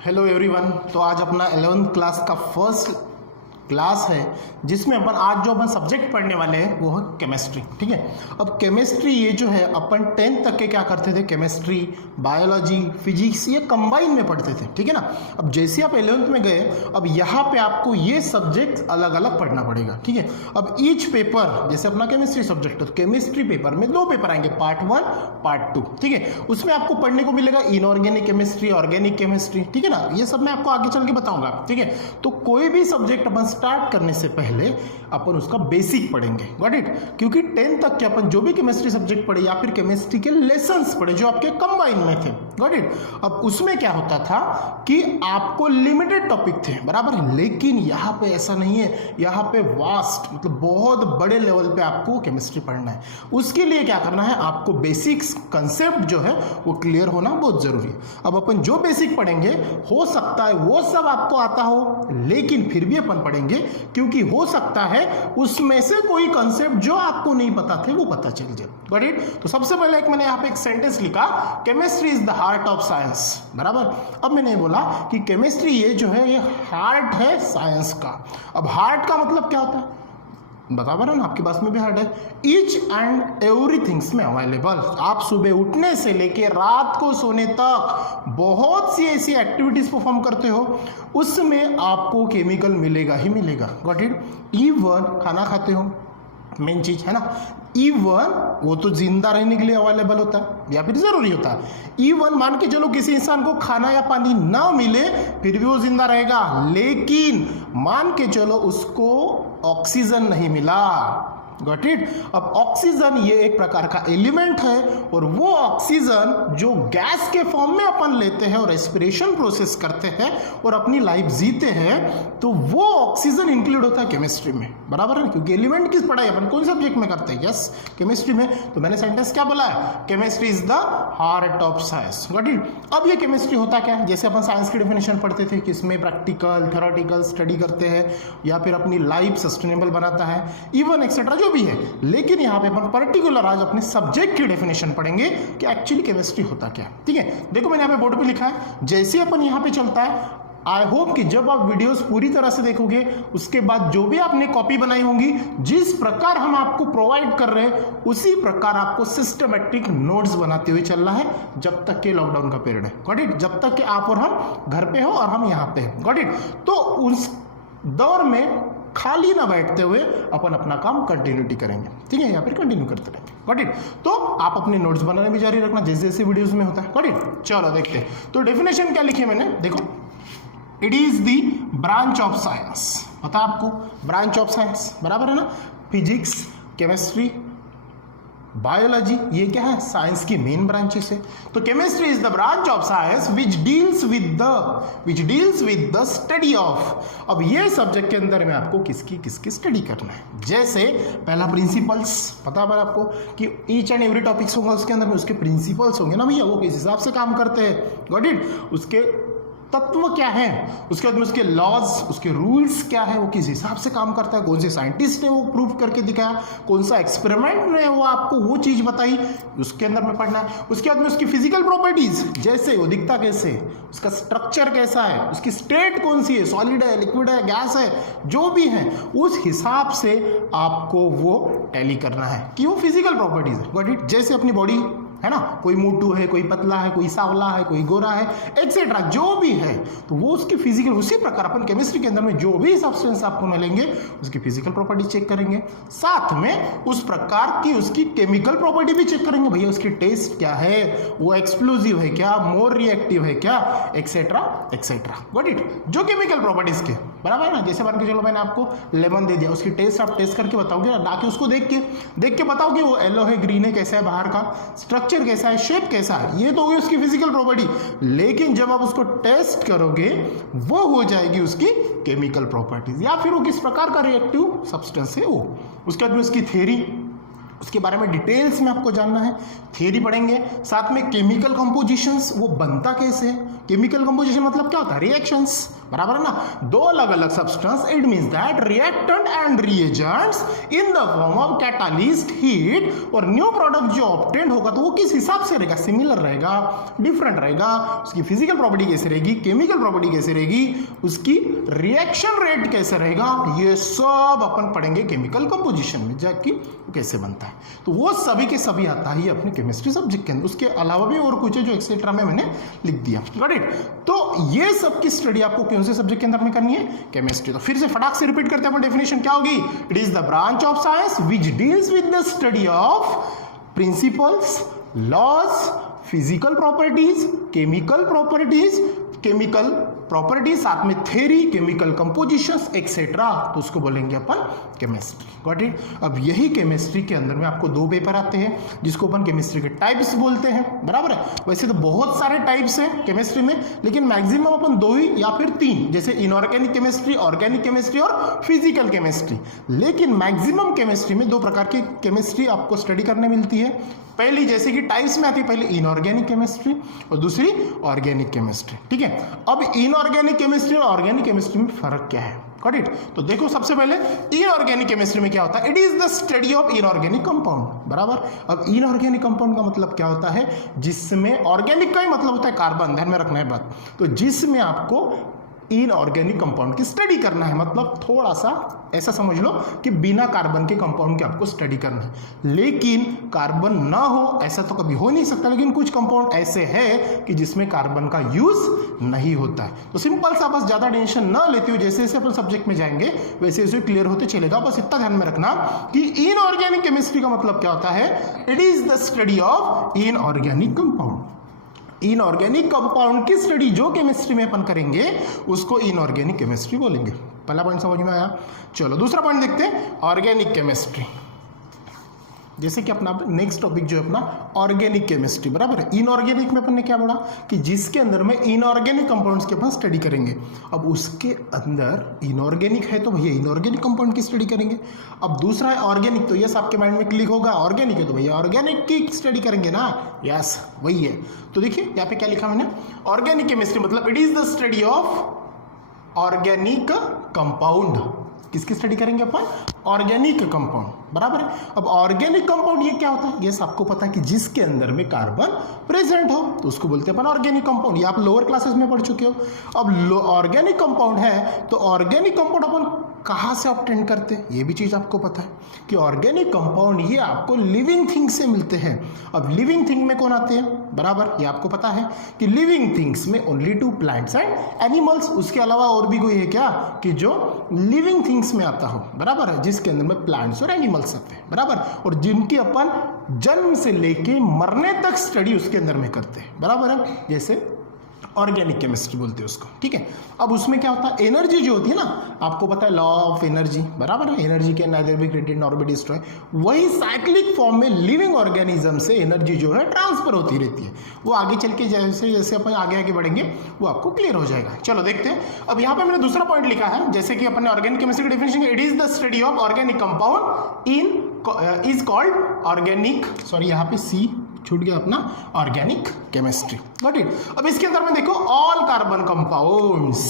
Hello everyone. तो आज अपना 11th क्लास का फर्स्ट क्लास है जिसमें आज जो सब्जेक्ट पढ़ने वाले हैं वो है केमिस्ट्री। ठीक है, अब केमिस्ट्री ये जो है अपन 10th तक के क्या करते थे, केमिस्ट्री, बायोलॉजी, फिजिक्स ये कंबाइन में पढ़ते थे। ठीक है ना। अब जैसे आप 11th में गए, अब यहाँ पे आपको ये सब्जेक्ट अलग अलग पढ़ना पड़ेगा। ठीक है, अब ईच पेपर, जैसे अपना केमिस्ट्री सब्जेक्ट है तो केमिस्ट्री पेपर में 2 पेपर आएंगे, पार्ट 1 पार्ट 2। ठीक है, उसमें आपको पढ़ने को मिलेगा इनऑर्गेनिक केमिस्ट्री, ऑर्गेनिक केमिस्ट्री। ठीक है ना, ये सब मैं आपको आगे चल के बताऊंगा। ठीक है, तो कोई भी सब्जेक्ट अपन स्टार्ट करने से पहले अपन उसका बेसिक पढ़ेंगे। Got it. क्योंकि 10th तक के अपन जो भी केमिस्ट्री सब्जेक्ट पढ़े या फिर केमिस्ट्री के लेसन्स पढ़े जो आपके कंबाइन में थे, गॉट इट। अब उसमें क्या होता था कि आपको लिमिटेड टॉपिक थे, बराबर है, लेकिन यहाँ पे ऐसा नहीं है। यहाँ पे वास्ट मतलब बहुत बड़े लेवल पे आपको केमिस्ट्री पढ़ना है। उसके लिए क्या करना है, आपको बेसिक्स कंसेप्ट जो है वो क्लियर होना बहुत जरूरी है। अब अपन जो बेसिक पढ़ेंगे हो सकता है वो सब आपको आता हो, लेकिन फिर भी अपन पढ़ेंगे क्योंकि हो सकता है उसमें से कोई कंसेप्ट जो आपको नहीं पता थे वो पता चल जाए। Got it. तो सबसे पहले एक मैंने यहाँ पे एक सेंटेंस लिखा, chemistry is the heart of science, बराबर। अब मैंने बोला कि केमिस्ट्री ये जो है ये हार्ट है साइंस का। अब हार्ट का मतलब क्या होता है बता रहा ना, आपके पास में भी हार्ट है। ईच एंड एवरीथिंग्स में अवेलेबल। आप सुबह उठने से लेके रात को सोने तक बहुत सी ऐसी एक्टिविटीज परफॉर्म करते हो, उसमें आपको केमिकल मिलेगा ही मिलेगा। Got it. इवन खाना खाते हो, मेन चीज है ना, इवन वो तो जिंदा रहने के लिए अवेलेबल होता है या फिर जरूरी होता है। इवन मान के चलो किसी इंसान को खाना या पानी ना मिले फिर भी वो जिंदा रहेगा, लेकिन मान के चलो उसको ऑक्सीजन नहीं मिला। Got it. अब ऑक्सीजन ये एक प्रकार का एलिमेंट है और वो ऑक्सीजन जो गैस के फॉर्म में अपन लेते हैं और रेस्पिरेशन प्रोसेस करते हैं और अपनी लाइफ जीते हैं, तो वो ऑक्सीजन इंक्लूड होता है केमिस्ट्री में, बराबर है। क्योंकि एलिमेंट की पढ़ाई अपन कौन सब्जेक्ट में करते हैं, यस केमिस्ट्री में। तो मैंने सेंटेंस क्या बोला है, chemistry is the heart of science. Got it. अब ये केमिस्ट्री होता क्या है, जैसे अपन साइंस की डेफिनेशन पढ़ते थे कि इसमें प्रैक्टिकल थ्योरेटिकल स्टडी करते हैं या फिर अपनी लाइफ सस्टेनेबल बनाता है, इवन एक्सेट्रा जो भी है। लेकिन यहां पे अपन पर्टिकुलर आज अपने सब्जेक्ट की डेफिनेशन पढ़ेंगे कि एक्चुअली केमिस्ट्री होता क्या। ठीक है, देखो मैंने यहां पे बोर्ड पे लिखा है, जैसे अपन यहां पे चलता है। आई होप कि जब आप वीडियोस पूरी तरह से देखोगे उसके बाद जो भी आपने कॉपी बनाई होंगी, जिस प्रकार हम आपको प्रोवाइड कर रहे हैं उसी प्रकार आपको सिस्टमेटिक नोट्स बनाते हुए चलना है जब तक के लॉकडाउन का पीरियड है। Got it. जब तक कि आप और हम घर पे हो और हम यहां पे हैं। Got it. तो उस दौर में खाली ना बैठते हुए अपन अपना काम कंटिन्यूटी करेंगे। ठीक है, या फिर कंटिन्यू करते रहेंगे। Got it. तो आप अपने नोट्स बनाने भी जारी रखना जैसे जैसे वीडियोस में होता है। Got it. चलो देखते हैं। तो डेफिनेशन क्या लिखी है मैंने, देखो, it is the branch of science. पता है आपको ब्रांच ऑफ साइंस, बराबर है ना। फिजिक्स, केमिस्ट्री, बायोलॉजी ये क्या है, साइंस की मेन ब्रांचेस है। तो chemistry is the branch of science which deals with the study of. अब ये सब्जेक्ट के अंदर में आपको किसकी स्टडी करना है। जैसे पहला प्रिंसिपल्स, पता है आपको कि ईच एंड एवरी टॉपिक्स होगा उसके अंदर में उसके प्रिंसिपल्स होंगे ना भैया, वो किस हिसाब से काम करते हैं। Got it. उसके तत्व क्या है, उसके बाद में उसके लॉज, उसके रूल्स क्या है, वो किस हिसाब से काम करता है, कौन से साइंटिस्ट ने वो प्रूव करके दिखाया, कौन सा एक्सपेरिमेंट ने वो आपको वो चीज बताई, उसके अंदर में पढ़ना है। उसके बाद में उसकी फिजिकल प्रॉपर्टीज, जैसे वो दिखता कैसे, उसका स्ट्रक्चर कैसा है, उसकी स्टेट कौन सी है, सॉलिड है, लिक्विड है, गैस है, जो भी है उस हिसाब से आपको वो टैली करना है कि वो फिजिकल प्रॉपर्टीज है। Got it. जैसे अपनी बॉडी है ना, कोई मोटू है, कोई पतला है, कोई सांवला है, कोई गोरा है, एक्सेट्रा जो भी है, तो वो उसकी फिजिकल, उसी प्रकार अपन केमिस्ट्री के अंदर में जो भी सब्सटेंस आपको मिलेंगे उसकी फिजिकल प्रॉपर्टी चेक करेंगे, साथ में उस प्रकार की उसकी केमिकल प्रॉपर्टी भी चेक करेंगे। भैया उसकी टेस्ट क्या है, वो एक्सप्लोजिव है क्या, मोर रिएक्टिव है क्या, एक्सेट्रा एक्सेट्रा। Got it. जो केमिकल प्रॉपर्टीज के, बराबर है ना। जैसे मान के चलो मैंने आपको लेमन दे दिया, उसकी टेस्ट आप टेस्ट करके बताओगे ना कि उसको देख के बताओगे वो येलो है, ग्रीन है, कैसा है बाहर का, स्ट्रक्चर कैसा है, शेप कैसा है, ये तो होगी उसकी फिजिकल प्रॉपर्टी। लेकिन जब आप उसको टेस्ट करोगे वो हो जाएगी उसकी केमिकल प्रॉपर्टीज, या फिर वो किस प्रकार का रिएक्टिव सब्सटेंस है वो। उसके बाद में उसकी थ्योरी, उसके बारे में डिटेल्स में आपको जानना है, थियरी पढ़ेंगे। साथ में केमिकल कंपोजिशंस, वो बनता कैसे है। केमिकल कंपोजिशन मतलब क्या होता है, रिएक्शंस, बराबर है ना। दो अलग अलग substance, it means that reactant and reagents in the form of catalyst heat, और न्यू प्रोडक्ट जो ऑब्टेन होगा तो वो किस हिसाब से रहेगा, सिमिलर रहेगा, डिफरेंट रहेगा, उसकी फिजिकल प्रॉपर्टी कैसे रहेगी, केमिकल प्रॉपर्टी कैसे रहेगी, उसकी रिएक्शन रेट कैसे रहेगा, ये सब अपन पढ़ेंगे केमिकल कंपोजिशन में जाके कैसे बनता है। तो वो सभी के सभी आता है अपने केमिस्ट्री सब्जेक्ट के अंदर। उसके अलावा भी और कुछ है जो एक्सेट्रा में मैंने लिख दिया, गॉट इट। तो ये सब की स्टडी आपको कौन से सब्जेक्ट के अंदर में करनी है, केमिस्ट्री। तो फिर से फटाक से रिपीट करते हैं अपन, डेफिनेशन क्या होगी, it is the branch of science which deals with the study of principles, laws, physical properties, chemical properties, chemical property, साथ में थ्योरी, केमिकल कंपोजिशंस एक्सेट्रा, तो उसको बोलेंगे अपन केमिस्ट्री, गॉट इट। अब यही केमिस्ट्री के अंदर में आपको दो पेपर आते हैं जिसको अपन केमिस्ट्री के टाइप्स बोलते हैं, बराबर है। वैसे तो बहुत सारे टाइप्स हैं केमिस्ट्री में, लेकिन मैक्सिमम अपन दो ही या फिर तीन, जैसे इनऑर्गेनिक केमिस्ट्री, ऑर्गेनिक केमिस्ट्री और फिजिकल केमिस्ट्री। लेकिन मैक्सिमम केमिस्ट्री में दो प्रकार की केमिस्ट्री आपको स्टडी करने मिलती है। पहली जैसे कि टाइप्स में आती है, पहले इनऑर्गेनिक केमिस्ट्री और दूसरी ऑर्गेनिक केमिस्ट्री, ठीक है। अब इनऑर्गेनिक केमिस्ट्री और ऑर्गेनिक केमिस्ट्री में फर्क क्या है, गॉट इट। तो देखो सबसे पहले इनऑर्गेनिक केमिस्ट्री में क्या होता है, it is the study of inorganic compound, बराबर। अब इनऑर्गेनिक कंपाउंड का मतलब क्या होता है, जिसमें ऑर्गेनिक का ही मतलब होता है कार्बन, ध्यान में रखना है बात। तो जिसमें आपको इनऑर्गेनिक कंपाउंड की स्टडी करना है, मतलब थोड़ा सा ऐसा समझ लो कि बिना कार्बन के कंपाउंड की आपको स्टडी करना है। लेकिन कार्बन ना हो ऐसा तो कभी हो नहीं सकता, लेकिन कुछ कंपाउंड ऐसे हैं कि जिसमें कार्बन का यूज नहीं होता है। तो सिंपल सा, बस ज्यादा टेंशन ना लेते हो, जैसे जैसे अपन सब्जेक्ट में जाएंगे वैसे वैसे क्लियर होते चलेगा। बस इतना ध्यान में रखना कि इनऑर्गेनिक केमिस्ट्री का मतलब क्या होता है, it is the study of inorganic compound. Inorganic compound की स्टडी जो केमिस्ट्री में अपन करेंगे उसको इनऑर्गेनिक केमिस्ट्री बोलेंगे। पहला पॉइंट समझ में आया। चलो दूसरा पॉइंट देखते हैं, ऑर्गेनिक केमिस्ट्री। जैसे कि अपना नेक्स्ट टॉपिक जो है अपना ऑर्गेनिक केमिस्ट्री, बराबर है। इनऑर्गेनिक में अपन ने क्या बोला कि जिसके अंदर में इनऑर्गेनिक कंपाउंड्स के अपन स्टडी करेंगे। अब उसके अंदर इनऑर्गेनिक है तो भैया इनऑर्गेनिक कंपाउंड की स्टडी करेंगे। अब दूसरा है ऑर्गेनिक, तो यस आपके माइंड में क्लिक होगा, ऑर्गेनिक है तो भैया ऑर्गेनिक की स्टडी करेंगे ना, यस वही है। तो देखिए यहाँ पे क्या लिखा मैंने, ऑर्गेनिक केमिस्ट्री मतलब it is the study of organic compound. किसकी स्टडी करेंगे अपन, ऑर्गेनिक कंपाउंड, बराबर है। अब ऑर्गेनिक कंपाउंड ये क्या होता है, ये सबको पता है कि जिसके अंदर में कार्बन प्रेजेंट हो तो उसको बोलते हैं अपन ऑर्गेनिक कंपाउंड। ये आप लोअर क्लासेस में पढ़ चुके हो। अब ऑर्गेनिक कंपाउंड है तो ऑर्गेनिक कंपाउंड अपन कहाँ से ऑब्टेन करते हैं, ये भी चीज आपको पता है कि ऑर्गेनिक कंपाउंड ये आपको लिविंग थिंग से मिलते हैं। अब लिविंग थिंग में कौन आते हैं, बराबर, ये आपको पता है कि लिविंग थिंग्स में ओनली 2 प्लांट्स एंड एनिमल्स। उसके अलावा और भी कोई है क्या कि जो लिविंग थिंग्स में आता हो, बराबर है, जिसके अंदर में प्लांट्स और एनिमल्स आते हैं, बराबर, और जिनकी अपन जन्म से लेके मरने तक स्टडी उसके अंदर में करते हैं, बराबर है। जैसे ऑर्गेनिक केमिस्ट्री बोलते हैं उसको, ठीक है। अब उसमें क्या होता है, एनर्जी जो होती है ना, आपको पता है लॉ ऑफ एनर्जी, बराबर है, energy can neither be created nor be destroy. वही साइक्लिक फॉर्म में लिविंग ऑर्गेनिज्म से एनर्जी जो है ट्रांसफर होती रहती है। वो आगे चल के जैसे जैसे अपन आगे आगे बढ़ेंगे वो आपको क्लियर हो जाएगा। चलो देखते हैं। अब यहाँ पे मैंने दूसरा पॉइंट लिखा है, जैसे कि अपन ने ऑर्गेनिक केमिस्ट्री की definition, it is the study of organic compound is called organic, sorry यहाँ पे सी छूट गया अपना, ऑर्गेनिक केमिस्ट्री, गॉट इट। अब इसके अंदर में देखो ऑल कार्बन कंपाउंड्स,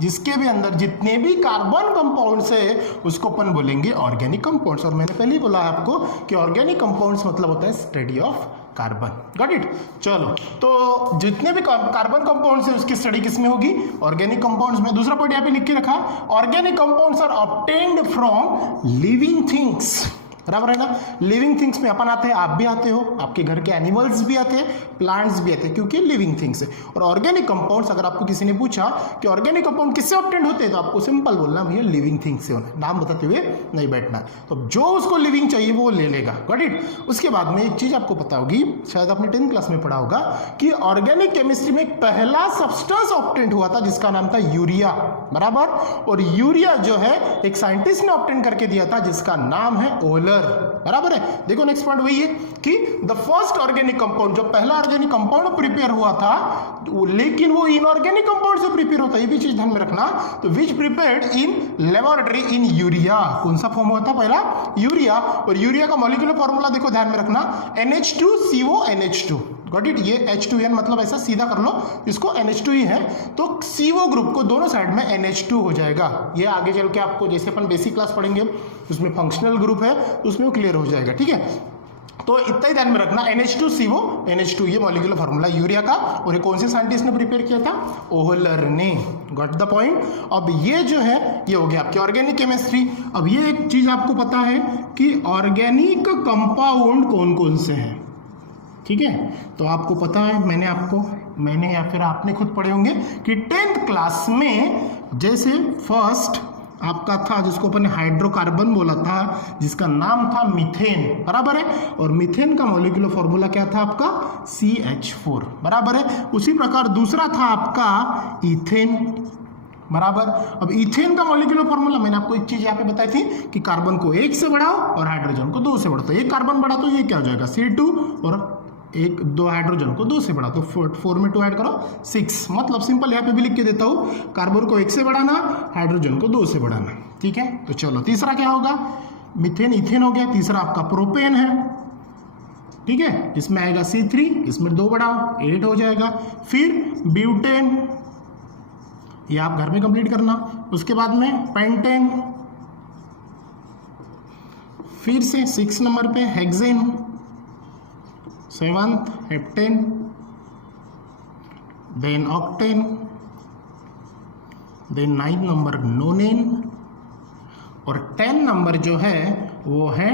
जिसके भी अंदर जितने भी कार्बन कंपाउंड्स है उसको अपन बोलेंगे ऑर्गेनिक कंपाउंड्स। और मैंने पहले ही बोला है आपको कि ऑर्गेनिक कंपाउंड्स मतलब होता है study of carbon, got it. चलो तो जितने भी कार्बन कंपाउंड्स है उसकी स्टडी किसमें होगी, ऑर्गेनिक कंपाउंड्स में। दूसरा पॉइंट यहाँ पे लिख के रखा, organic compounds are obtained from living things, बराबर है ना। लिविंग थिंग्स में अपन आते हैं, आप भी आते हो, आपके घर के एनिमल्स भी आते हैं, प्लांट्स भी आते हैं, क्योंकि लिविंग थिंग्स है। और ऑर्गेनिक कंपाउंड्स, अगर आपको किसी ने पूछा कि ऑर्गेनिक कंपाउंड किससे ऑब्टेन्ड होते हैं, तो आपको सिंपल बोलना भैया लिविंग थिंग्स से होना, नाम बताते हुए नहीं बैठना। तो जो उसको लिविंग चाहिए वो ले लेगा, गॉट इट। उसके बाद में एक चीज आपको पता होगी, शायद आपने 10th क्लास में पढ़ा होगा कि ऑर्गेनिक केमिस्ट्री में पहला सब्सटेंस ऑब्टेन्ड हुआ था जिसका नाम था यूरिया, बराबर। और यूरिया जो है एक साइंटिस्ट ने ऑब्टेन करके दिया था जिसका नाम है ओलर। ओहलर, बराबर है। देखो नेक्स्ट पॉइंट वही है कि द फर्स्ट ऑर्गेनिक कंपाउंड, जो पहला ऑर्गेनिक कंपाउंड प्रिपेयर हुआ था लेकिन वो इनऑर्गेनिक कंपाउंड से प्रिपेयर होता है, ये भी चीज ध्यान में रखना। तो which prepared in laboratory in urea, कौन सा फॉर्म हुआ था पहला? यूरिया। और यूरिया का मॉलिक्यूलर फॉर्मूला देखो ध्यान में रखना, NH2CONH2, गॉट इट। ये H2N मतलब ऐसा सीधा कर लो, इसको NH2 ही है, तो CO ग्रुप को दोनों साइड में NH2 हो जाएगा। ये आगे चल के आपको जैसे अपन बेसिक क्लास पढ़ेंगे उसमें फंक्शनल ग्रुप है उसमें वो क्लियर हो जाएगा, ठीक है। तो इतना ही ध्यान में रखना, NH2CO NH2 ये मॉलिक्यूलर फॉर्मूला यूरिया का, और ये कौन से साइंटिस्ट ने प्रिपेयर किया था? ओहलर ने, गॉट द पॉइंट। अब ये जो है ये हो गया आपकी ऑर्गेनिक केमिस्ट्री। अब ये एक चीज आपको पता है कि ऑर्गेनिक कंपाउंड कौन कौन से हैं, ठीक है। तो आपको पता है, मैंने या फिर आपने खुद पढ़े होंगे कि 10th क्लास में जैसे फर्स्ट आपका था जिसको अपन ने हाइड्रोकार्बन बोला था, जिसका नाम था मीथेन, बराबर है। और मीथेन का मॉलिक्यूलर फॉर्मूला क्या था आपका? CH4, बराबर है। उसी प्रकार दूसरा था आपका इथेन, बराबर। अब इथेन का मॉलिक्यूलर फॉर्मूला मैंने आपको एक चीज यहाँ पे बताई थी कि कार्बन को 1 से बढ़ाओ और हाइड्रोजन को 2 से बढ़ाओ। तो एक कार्बन बढ़ा तो ये क्या हो जाएगा? C2, और 2 हाइड्रोजन को 2 से बढ़ा तो 4 में 2 ऐड करो 6। मतलब सिंपल यहाँ पे भी लिख के देता हूँ, कार्बन को 1 से बढ़ाना, हाइड्रोजन को 2 से बढ़ाना, ठीक है। तो चलो तीसरा क्या होगा? मीथेन, इथेन हो गया। तीसरा आपका प्रोपेन है, ठीक है, इसमें आएगा C3, इसमें 2 बढ़ाओ 8 हो जाएगा। फिर ब्यूटेन, ये आप घर में कंप्लीट करना। उसके बाद में पेंटेन, फिर से 6 नंबर पे hexane, 7th heptane, then octane, then 9th number nonane, और 10 नंबर जो है वो है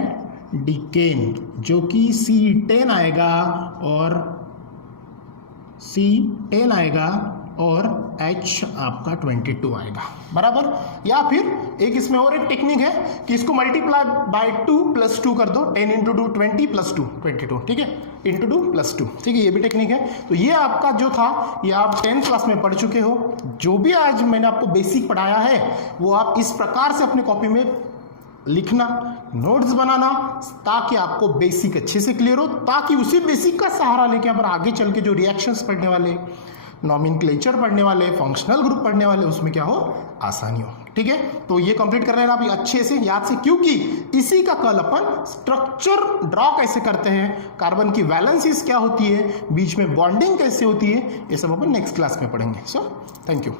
डिकेन, जो कि C10 आएगा और C10 आएगा और H आपका 22 आएगा, बराबर। या फिर एक इसमें और एक टेक्निक है कि इसको मल्टीप्लाई बाय 2 + 2 कर दो, 10 × 2 20 + 2 22, ठीक है, × 2 + 2, ठीक है, ये भी टेक्निक है। तो ये आपका जो था ये आप 10th क्लास में पढ़ चुके हो। जो भी आज मैंने आपको बेसिक पढ़ाया है वो आप इस प्रकार से अपने कॉपी में लिखना, नोट्स बनाना, ताकि आपको बेसिक अच्छे से क्लियर हो, ताकि उसी बेसिक का सहारा लेके आप आगे चल के जो रिएक्शंस पढ़ने वाले, नॉमेनक्लेचर पढ़ने वाले, फंक्शनल ग्रुप पढ़ने वाले, उसमें क्या हो? आसानी हो, ठीक है। तो ये कंप्लीट कर लेना आप अच्छे से याद से, क्योंकि इसी का कल अपन स्ट्रक्चर ड्रॉ कैसे करते हैं, कार्बन की वैलेंसीज क्या होती है, बीच में बॉन्डिंग कैसे होती है, ये सब अपन नेक्स्ट क्लास में पढ़ेंगे। So thank you.